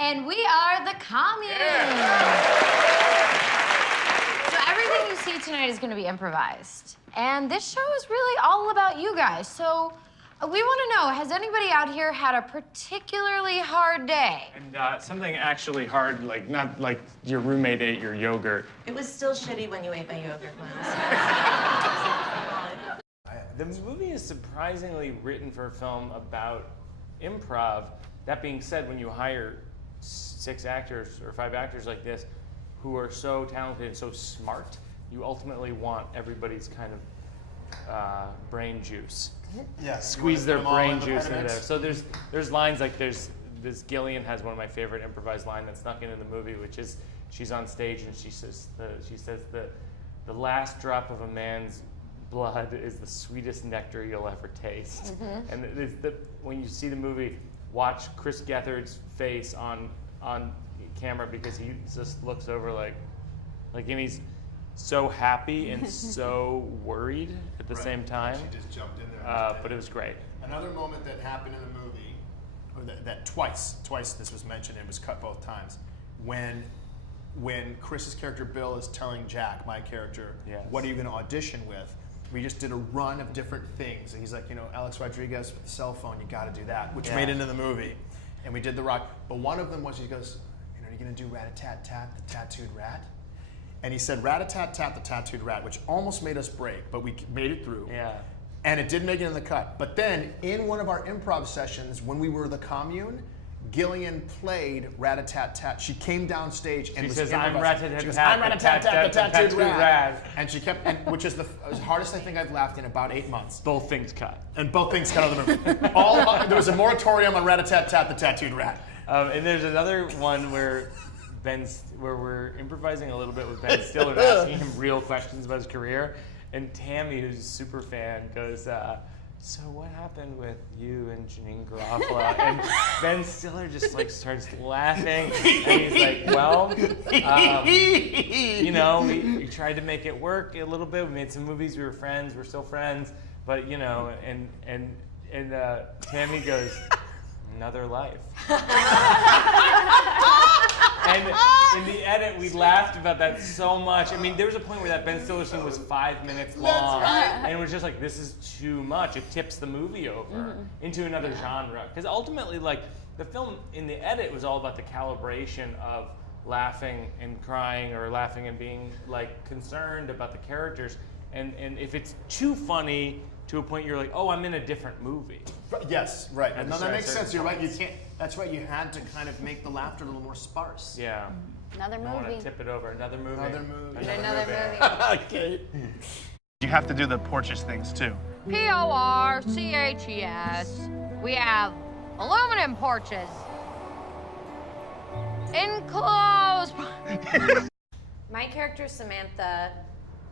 And we are the Commune. So everything you see tonight is going to be improvised. And this show is really all about you guys. So we want to know, has anybody out here had a particularly hard day? And something actually hard, like not like your roommate ate your yogurt. It was still shitty when you ate my yogurt once. The movie is surprisingly written for a film about improv. That being said, when you hire 6 actors or 5 actors like this who are so talented and so smart, you ultimately want everybody's kind of brain juice. Yeah, Squeeze their brain juice into there. So there's lines like this Gillian has one of my favorite improvised line that's snuck into the movie, which is she's on stage and she says the last drop of a man's blood is the sweetest nectar you'll ever taste. Mm-hmm. And when you see the movie, watch Chris Gethard's face on camera because he just looks over like and he's so happy and so worried at the same time. She just jumped in there. But it was great. Another moment that happened in the movie, or that twice this was mentioned and it was cut both times, when Chris's character Bill is telling Jack, my character, yes, what are you going to audition with? We just did a run of different things. And he's like, Alex Rodriguez with the cell phone, you got to do that, which made it into the movie. And we did The Rock. But one of them was, he goes, are you going to do Rat-a-tat-tat, the tattooed rat? And he said Rat-a-tat-tat, the tattooed rat, which almost made us break, but we made it through. Yeah. And it did make it in the cut. But then, in one of our improv sessions, when we were the Commune, Gillian played Rat-a-tat-tat. She came down stage and was improvising. I'm Rat-a-tat-tat, She goes, I'm Rat-a-tat-tat, the tattooed rat. rat. And she kept, which is the hardest I think I've laughed in about 8 months. Both things cut. And both things cut out of the movie. There was a moratorium on Rat-a-tat-tat, the tattooed rat. And there's another one where we're improvising a little bit with Ben Stiller and asking him real questions about his career. And Tammy, who's a super fan, goes, so what happened with you and Janine Garofalo? And Ben Stiller just starts laughing. And he's like, well, we tried to make it work a little bit. We made some movies, we were friends, we're still friends. But, and Tammy goes, another life. And in the edit, we laughed about that so much. I mean, there was a point where that Ben Stiller scene was 5 minutes long. And it was just like, this is too much. It tips the movie over into another genre. Because ultimately, the film in the edit was all about the calibration of laughing and crying or laughing and being, concerned about the characters. And if it's too funny to a point you're like, oh, I'm in a different movie. Yes, right. No, that makes sense. You're right. You points. can't. That's right. You had to kind of make the laughter a little more sparse. Yeah. Another I want to movie. tip it over. Another movie. Another movie. Another movie. Okay. You have to do the Porches things too. Porches. We have aluminum porches. Enclosed. My character, Samantha,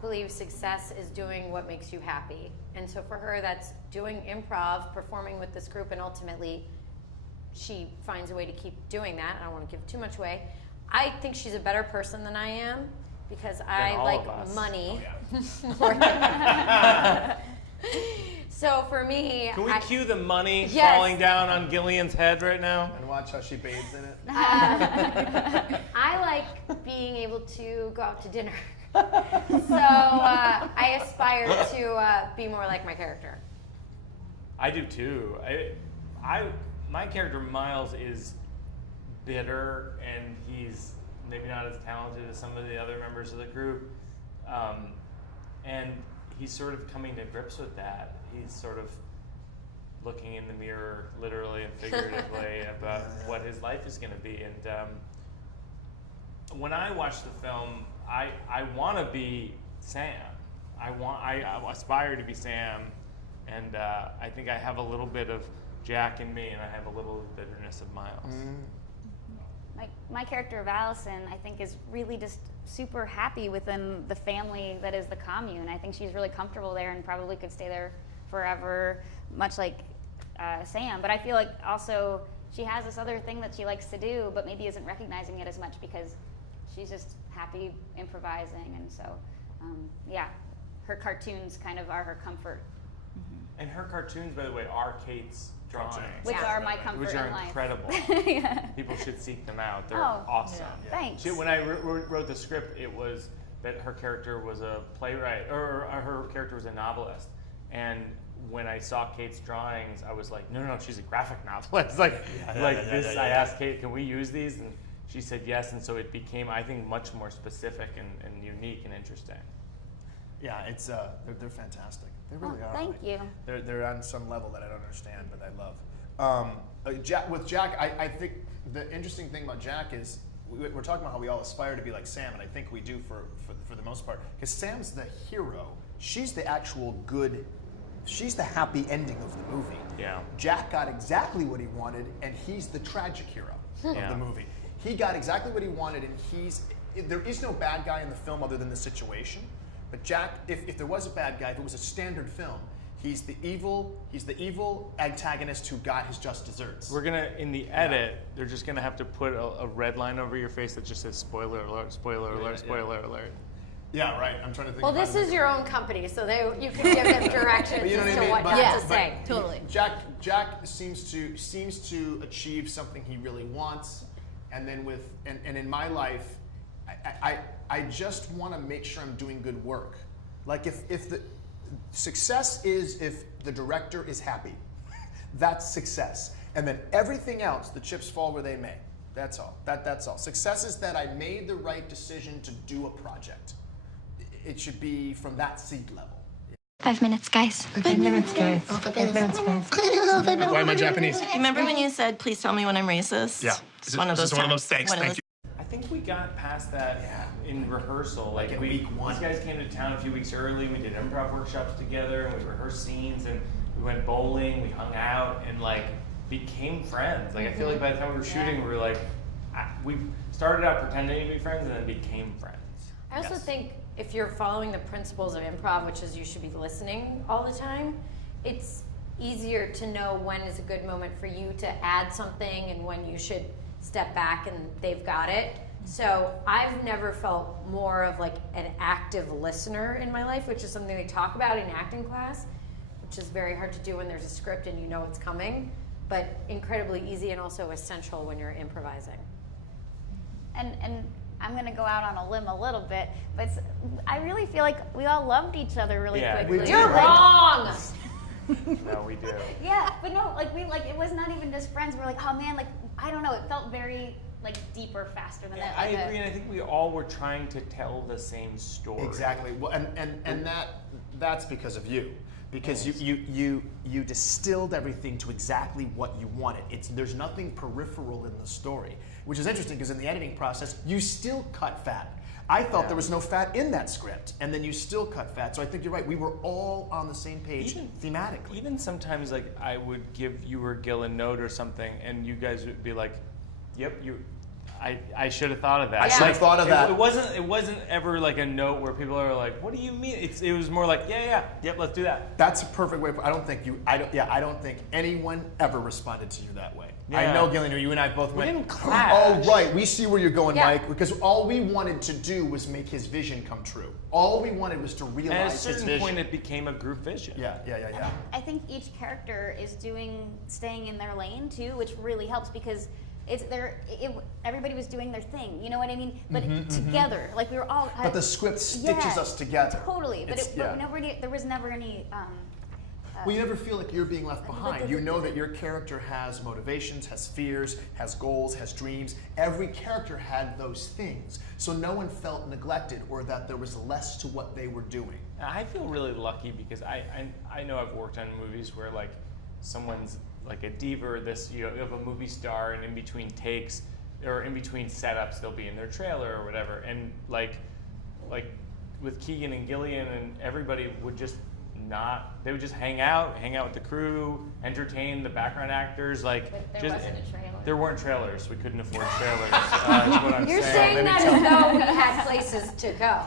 believes success is doing what makes you happy. And so for her, that's doing improv, performing with this group, and ultimately she finds a way to keep doing that. I don't want to give too much away. I think she's a better person than I am because I like money. Oh, yeah. So for me, can we cue the money Yes. falling down on Gillian's head right now? And watch how she bathes in it. I like being able to go out to dinner. So I aspire to be more like my character. I do too. My character Miles is bitter and he's maybe not as talented as some of the other members of the group, and he's sort of coming to grips with that. He's sort of looking in the mirror, literally and figuratively, about what his life is going to be. And when I watch the film, I want to be Sam. I aspire to be Sam, and I think I have a little bit of Jack in me, and I have a little bitterness of Miles. My character of Allison, I think, is really just super happy within the family that is the Commune. I think she's really comfortable there and probably could stay there forever, much like Sam. But I feel like also she has this other thing that she likes to do, but maybe isn't recognizing it as much because she's just happy improvising. And so, yeah, her cartoons kind of are her comfort And her cartoons, by the way, are Kate's drawings. Which are my comfort Which are in life. incredible. Yeah. People should seek them out. They're Oh, awesome. Thanks. When I wrote the script, it was that her character was a playwright, or her character was a novelist. And when I saw Kate's drawings, I was like, no, she's a graphic novelist. I asked Kate, can we use these? And she said yes, and so it became, I think, much more specific and unique and interesting. Yeah, it's they're fantastic. They really are. Thank you. They're on some level that I don't understand, but I love. With Jack, I think the interesting thing about Jack is we're talking about how we all aspire to be like Sam, and I think we do for the most part. Because Sam's the hero. She's the actual good. She's the happy ending of the movie. Yeah. Jack got exactly what he wanted, and he's the tragic hero of the movie. He got exactly what he wanted, and there is no bad guy in the film other than the situation. But Jack, if there was a bad guy, if it was a standard film, he's the evil antagonist who got his just desserts. We're gonna, in the edit, they're just gonna have to put a red line over your face that just says spoiler alert, spoiler alert, spoiler alert. Yeah, right. I'm trying to think. Well, this is your own company, so you can give them directions You know as what I to mean? what But- not to but say. Totally. Jack seems to achieve something he really wants, and then and in my life, I just want to make sure I'm doing good work. Like if the success is if the director is happy, that's success. And then everything else, the chips fall where they may. That's all. That's all. Success is that I made the right decision to do a project. It should be from that seed level. 5 minutes, guys. 5 minutes, guys. 5 minutes, guys. Why am I Japanese? Remember when you said, "Please tell me when I'm racist"? Yeah. It's one of those. This is one of those. times. Thanks. Thank you. I think we got past that in rehearsal. Like in week one. These guys came to town a few weeks early. We did improv workshops together, and we rehearsed scenes, and we went bowling. We hung out, and became friends. I feel like by the time we were shooting, we were like, we started out pretending to be friends, and then became friends. I also think if you're following the principles of improv, which is you should be listening all the time, it's easier to know when is a good moment for you to add something and when you should step back and they've got it. So I've never felt more of an active listener in my life, which is something they talk about in acting class, which is very hard to do when there's a script and you know it's coming, but incredibly easy and also essential when you're improvising. And I'm going to go out on a limb a little bit, but I really feel like we all loved each other really quickly. we do. You're wrong! No, we do. Yeah, but no, it was not even just friends. We're like, oh man, I don't know, it felt very deeper, faster than that. I agree, and I think we all were trying to tell the same story. Exactly. Well, and that's because of you. Because you distilled everything to exactly what you wanted. There's nothing peripheral in the story, which is interesting because in the editing process, you still cut fat. I thought there was no fat in that script, and then you still cut fat. So I think you're right. We were all on the same page thematically. Even sometimes, I would give you or Gil a note or something, and you guys would be like, "Yep, I should have thought of that." I should have thought of that. It wasn't ever a note where people are like, "What do you mean?" It was more like, yep, let's do that. That's a perfect way. I don't think anyone ever responded to you that way. Yeah. I know, Gillian, you and I both went, didn't clash. "Oh, right, we see where you're going, Yeah. Mike," because all we wanted to do was make his vision come true. All we wanted was to And realize at a his certain vision. point, it became a group vision. Yeah. I think each character is staying in their lane too, which really helps because everybody was doing their thing. You know what I mean? But together, we were all. But the script stitches us together. Totally, but there was never any. Well, you never feel like you're being left behind. You know that your character has motivations, has fears, has goals, has dreams. Every character had those things. So no one felt neglected or that there was less to what they were doing. I feel really lucky because I know I've worked on movies where someone's a diva or you have a movie star, and in between takes or in between setups they'll be in their trailer or whatever, and with Keegan and Gillian and everybody would just they would just hang out with the crew, entertain the background actors. But there wasn't a trailer. There weren't trailers. We couldn't afford trailers. Is what I'm You're saying. saying that as though we had places to go.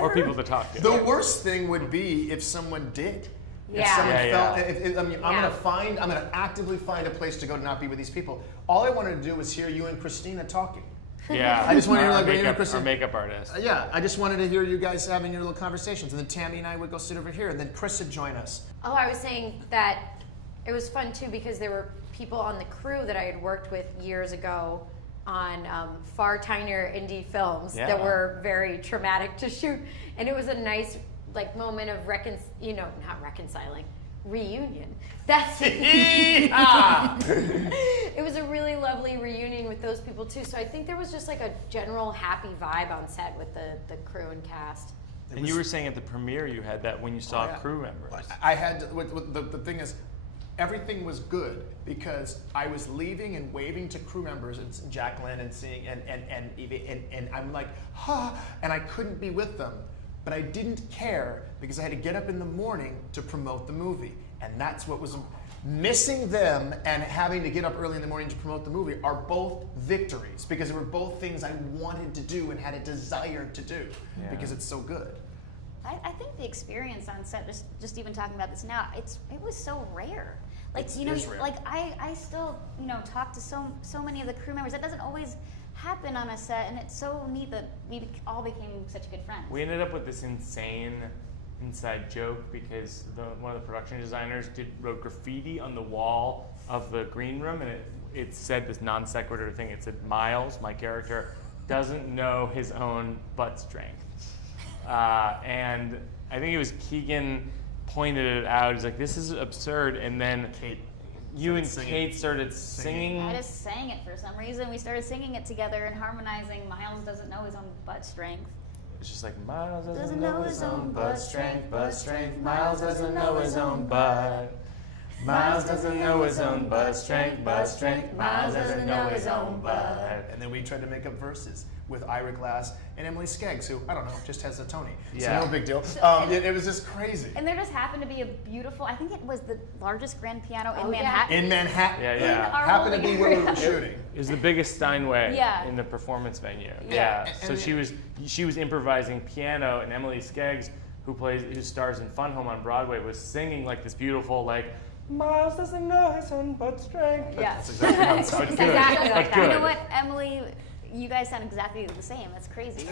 Or people to talk to. The worst thing would be if someone did. If Yeah. someone Yeah, felt, I'm gonna actively find a place to go to not be with these people. All I wanted to do was hear you and Christina talking. Yeah. I just wanted to hear our like what you know, makeup, Chris. our makeup artist. Yeah, I just wanted to hear you guys having your little conversations, and then Tammy and I would go sit over here, and then Chris would join us. Oh, I was saying that it was fun too because there were people on the crew that I had worked with years ago on far tinier indie films that were very traumatic to shoot, and it was a nice like moment of not reconciling, reunion. That's it was a really lovely reunion with those people too. So I think there was just like a general happy vibe on set with the crew and cast. And you were saying at the premiere you had that when you saw crew members. I had the thing is, everything was good because I was leaving and waving to crew members and Jacqueline and seeing and I'm like, and I couldn't be with them, but I didn't care because I had to get up in the morning to promote the movie, and that's what was missing them and having to get up early in the morning to promote the movie are both victories because they were both things I wanted to do and had a desire to do because it's so good. I think the experience on set, just even talking about this now, it was so rare. Like rare. like I still talk to so many of the crew members. That doesn't always happen on a set, and it's so neat that we all became such good friends. We ended up with this insane inside joke because one of the production designers wrote graffiti on the wall of the green room, and it said this non sequitur thing. It said, Miles, my character, doesn't know his own butt strength. And I think it was Keegan pointed it out. He's like, this is absurd. And then Kate started singing. I just sang it for some reason. We started singing it together and harmonizing. Miles doesn't know his own butt strength. It's just like, Miles doesn't know his own butt strength. Miles doesn't know his own butt. Miles doesn't know his own butt strength. Miles doesn't know his own butt. And then we tried to make up verses with Ira Glass and Emily Skeggs, who, I don't know, just has a Tony. Yeah. So no big deal. It was just crazy. And there just happened to be a beautiful, I think it was the largest grand piano in Manhattan. In Manhattan. Yeah. Happened to be where we were shooting. It was the biggest Steinway in the performance venue. Yeah. So she was improvising piano, and Emily Skeggs, who stars in Fun Home on Broadway, was singing like this beautiful Miles doesn't know his own butt strength. Yeah. That's exactly how it sounded. Exactly like that. Good. You know what, Emily? You guys sound exactly the same. That's crazy.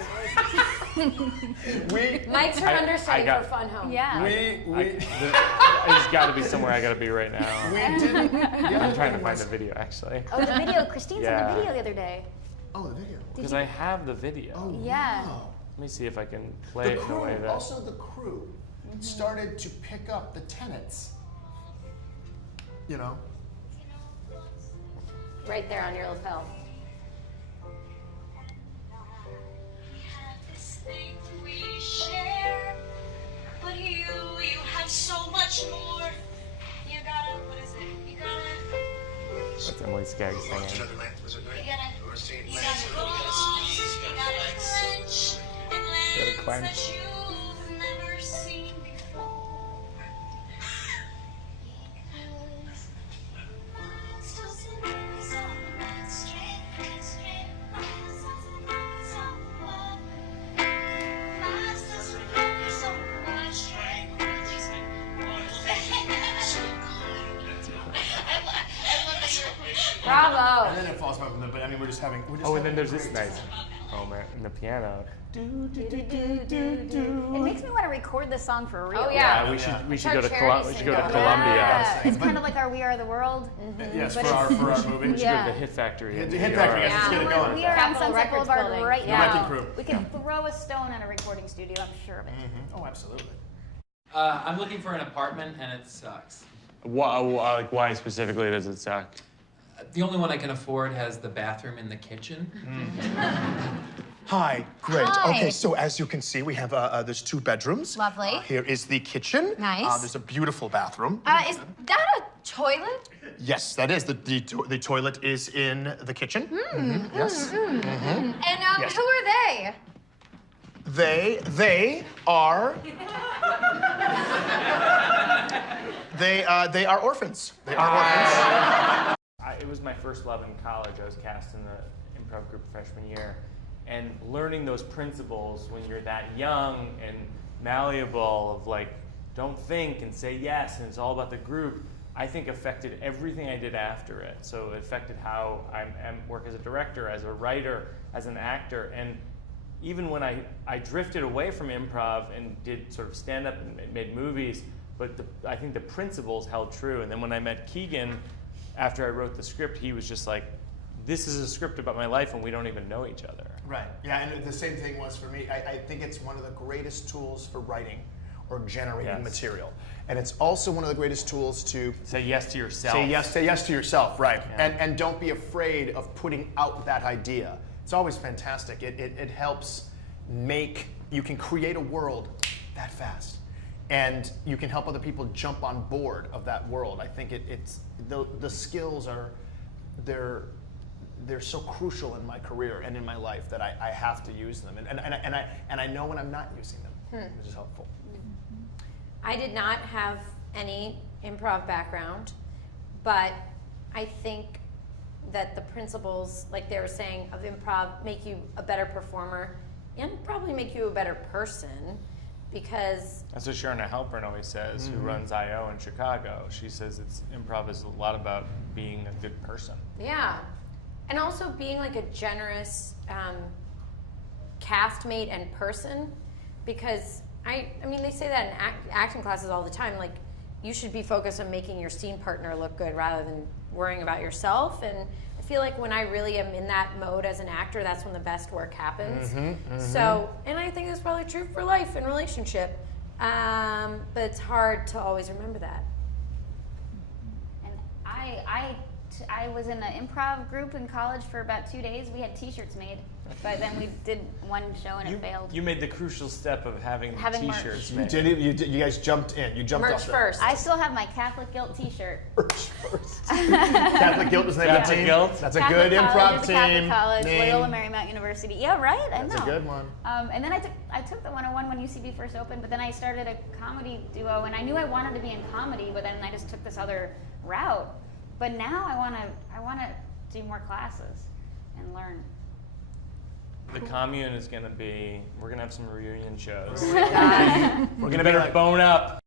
Your voices. Mike's her understudy for Fun Home. Yeah. It's got to be somewhere I got to be right now. We didn't. I'm trying to find the video actually. Oh, the video. Christine sent the video the other day. Oh, the video. Because I have the video. Oh, Yeah. wow. Let me see if I can play it in a way that. Also, the crew started to pick up the tenets. Right there on your lapel. We share, but you have so much more. You gotta, what is it? You gotta. That's Emily Skeggs singing. You gotta clench in lands that you've never seen before. Bravo. And then it falls apart from but I mean, we're just having. And then there's this nice moment in the piano. It makes me want to record this song for real. Oh, yeah. We should our go to charity Columbia. Yeah. It's kind of like our We Are the World. Yes, But for our movie. We should go to the Hit Factory. Hit Factory, yes, let's get it going. We are on Capitol Sunset Records Boulevard building. right Yeah. now. Wrecking Crew. We can throw a stone at a recording studio, I'm sure of it. Oh, absolutely. I'm looking for an apartment, and it sucks. Why specifically does it suck? The only one I can afford has the bathroom in the kitchen. Hi, great. Hi. Okay, so as you can see, we have there's 2 bedrooms. Lovely. Here is the kitchen. Nice. There's a beautiful bathroom. Is that a toilet? Yes, that is. The toilet is in the kitchen. Yes. And Yes. who are they? They are. They are orphans. They are orphans. It was my first love in college. I was cast in the improv group freshman year. And learning those principles when you're that young and malleable of don't think and say yes, and it's all about the group. I think affected everything I did after it. So it affected how I work as a director, as a writer, as an actor. And even when I drifted away from improv and did sort of stand-up and made movies, but I think the principles held true. And then when I met Keegan, after I wrote the script, he was just like, this is a script about my life and we don't even know each other. Right. Yeah, and the same thing was for me. I think it's one of the greatest tools for writing or generating material. And it's also one of the greatest tools to say yes to yourself. Say yes to yourself, right. Yeah. And don't be afraid of putting out that idea. It's always fantastic. It helps you can create a world that fast. And you can help other people jump on board of that world. I think the skills they're so crucial in my career and in my life that I have to use them. And I know when I'm not using them, which is helpful. I did not have any improv background, but I think that the principles, like they were saying, of improv make you a better performer and probably make you a better person, because... That's what Sharon Halpern always says, who runs I.O. in Chicago. She says improv is a lot about being a good person. Yeah. And also being like a generous castmate and person, because I mean, they say that in acting classes all the time, like, you should be focused on making your scene partner look good rather than worrying about yourself. And I feel like when I really am in that mode as an actor, that's when the best work happens. So, and I think that's probably true for life and relationship, but it's hard to always remember that. And I was in an improv group in college for about 2 days. We had t-shirts made, but then we did one show and it failed. You made the crucial step of having t-shirts merch. made. You guys jumped in. You jumped Merch off first. I still have my Catholic Guilt t-shirt. Merch first. Catholic Guilt was the name of the team. Guilt? That's a Catholic good college, improv it's a Catholic team. college, name. Loyola Marymount University. Yeah, right? I know. That's a good one. And then I took the 101 when UCB first opened, but then I started a comedy duo, and I knew I wanted to be in comedy, but then I just took this other route. But now I want to do more classes and learn. The commune is going to be, we're going to have some reunion shows. God. We're You gonna better be like, bone up.